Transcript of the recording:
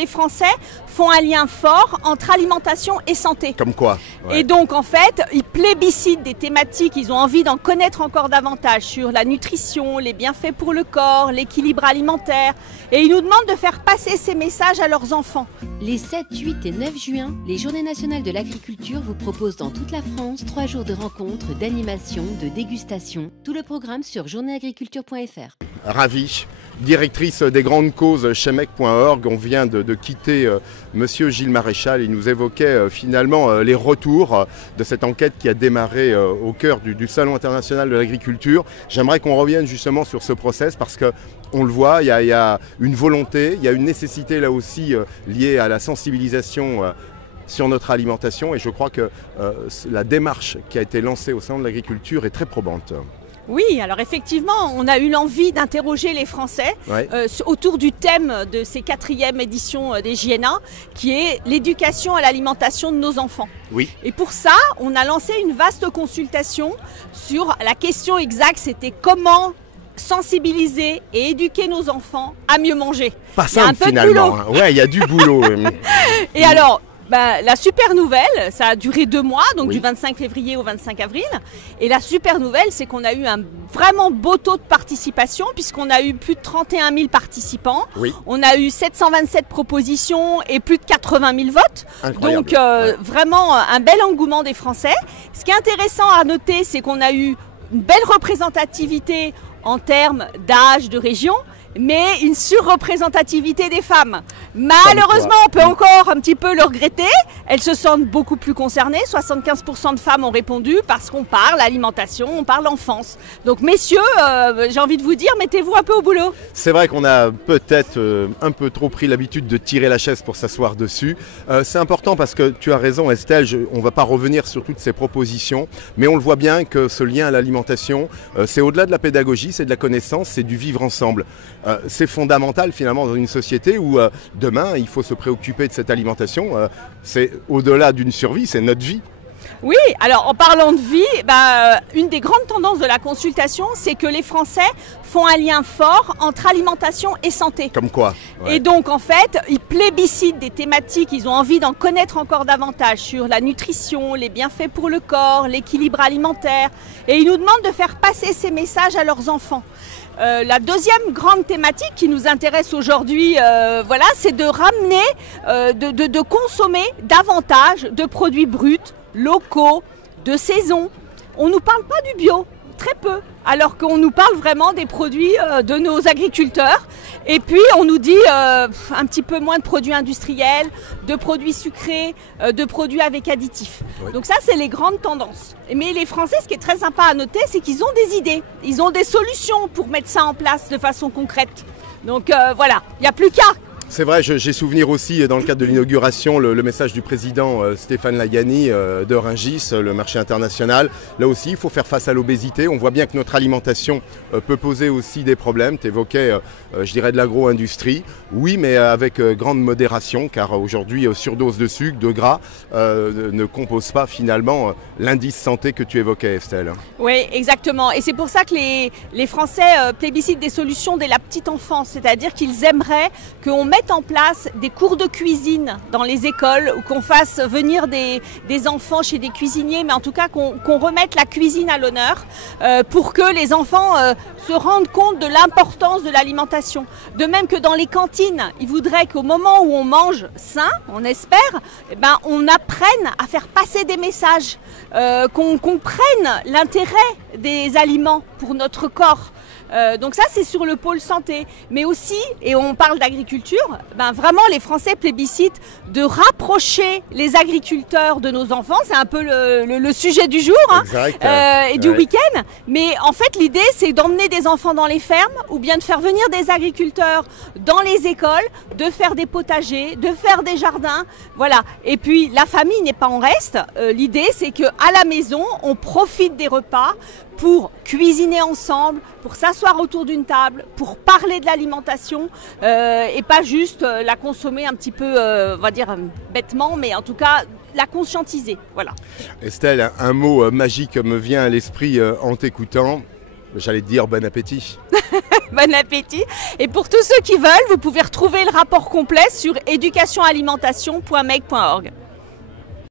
Les Français font un lien fort entre alimentation et santé. Comme quoi? Et donc en fait, ils plébiscitent des thématiques, ils ont envie d'en connaître encore davantage sur la nutrition, les bienfaits pour le corps, l'équilibre alimentaire. Et ils nous demandent de faire passer ces messages à leurs enfants. Les 7, 8 et 9 juin, les Journées nationales de l'agriculture vous proposent dans toute la France 3 jours de rencontres, d'animation, de dégustation. Tout le programme sur journéeagriculture.fr. Ravi. Directrice des grandes causes chez mec.org, on vient de quitter Monsieur Gilles Maréchal. Il nous évoquait finalement les retours de cette enquête qui a démarré au cœur du Salon international de l'agriculture. J'aimerais qu'on revienne justement sur ce process parce que on le voit, il y a une volonté, il y a une nécessité là aussi liée à la sensibilisation sur notre alimentation et je crois que la démarche qui a été lancée au Salon de l'agriculture est très probante. Oui, alors effectivement, on a eu l'envie d'interroger les Français autour du thème de ces 4e éditions des JNA, qui est l'éducation à l'alimentation de nos enfants. Oui. Et pour ça, on a lancé une vaste consultation sur la question exacte, c'était comment sensibiliser et éduquer nos enfants à mieux manger. Pas simple finalement, hein. Ouais, il y a du boulot. Et alors, la super nouvelle, ça a duré 2 mois, donc du 25 février au 25 avril. Et la super nouvelle, c'est qu'on a eu un vraiment beau taux de participation, puisqu'on a eu plus de 31 000 participants. Oui. On a eu 727 propositions et plus de 80 000 votes. Incroyable. Donc vraiment un bel engouement des Français. Ce qui est intéressant à noter, c'est qu'on a eu une belle représentativité en termes d'âge, de région, mais une surreprésentativité des femmes. Malheureusement, on peut encore un petit peu le regretter. Elles se sentent beaucoup plus concernées. 75% de femmes ont répondu parce qu'on parle alimentation, on parle enfance. Donc messieurs, j'ai envie de vous dire, mettez-vous un peu au boulot. C'est vrai qu'on a peut-être un peu trop pris l'habitude de tirer la chaise pour s'asseoir dessus. C'est important parce que tu as raison Estelle, on ne va pas revenir sur toutes ces propositions, mais on le voit bien que ce lien à l'alimentation, c'est au-delà de la pédagogie, c'est de la connaissance, c'est du vivre ensemble. C'est fondamental finalement dans une société où demain il faut se préoccuper de cette alimentation. C'est au-delà d'une survie, c'est notre vie. Oui, alors en parlant de vie, une des grandes tendances de la consultation, c'est que les Français font un lien fort entre alimentation et santé. Comme quoi? Et donc en fait, ils plébiscitent des thématiques, ils ont envie d'en connaître encore davantage sur la nutrition, les bienfaits pour le corps, l'équilibre alimentaire. Et ils nous demandent de faire passer ces messages à leurs enfants. La deuxième grande thématique qui nous intéresse aujourd'hui, c'est de ramener, de consommer davantage de produits bruts, locaux, de saison. On ne nous parle pas du bio, très peu, alors qu'on nous parle vraiment des produits de nos agriculteurs. Et puis on nous dit un petit peu moins de produits industriels, de produits sucrés, de produits avec additifs. Oui. Donc ça, c'est les grandes tendances. Mais les Français, ce qui est très sympa à noter, c'est qu'ils ont des idées. Ils ont des solutions pour mettre ça en place de façon concrète. Donc voilà, il n'y a plus qu'à. C'est vrai, j'ai souvenir aussi dans le cadre de l'inauguration le message du président Stéphane Lagani de Rungis, le marché international. Là aussi, il faut faire face à l'obésité. On voit bien que notre alimentation peut poser aussi des problèmes. Tu évoquais, je dirais, de l'agro-industrie. Oui, mais avec grande modération, car aujourd'hui, surdose de sucre, de gras, ne compose pas finalement l'indice santé que tu évoquais, Estelle. Oui, exactement. Et c'est pour ça que les Français plébiscitent des solutions dès la petite enfance. C'est-à-dire qu'ils aimeraient qu'on mette en place des cours de cuisine dans les écoles ou qu'on fasse venir des enfants chez des cuisiniers, mais en tout cas qu'on remette la cuisine à l'honneur pour que les enfants se rendent compte de l'importance de l'alimentation. De même que dans les cantines, ils voudraient qu'au moment où on mange sain, on espère, on apprenne à faire passer des messages, qu'on comprenne l'intérêt des aliments pour notre corps. Donc ça, c'est sur le pôle santé. Mais aussi, et on parle d'agriculture, vraiment les Français plébiscitent de rapprocher les agriculteurs de nos enfants. C'est un peu le sujet du jour et du week-end. Mais en fait, l'idée, c'est d'emmener des enfants dans les fermes ou bien de faire venir des agriculteurs dans les écoles, de faire des potagers, de faire des jardins. Voilà. Et puis, la famille n'est pas en reste. L'idée, c'est qu'à la maison, on profite des repas pour cuisiner ensemble, pour s'asseoir autour d'une table, pour parler de l'alimentation et pas juste la consommer un petit peu, on va dire bêtement, mais en tout cas la conscientiser. Voilà. Estelle, un mot magique me vient à l'esprit en t'écoutant. J'allais te dire bon appétit. Bon appétit. Et pour tous ceux qui veulent, vous pouvez retrouver le rapport complet sur éducationalimentation.meg.org.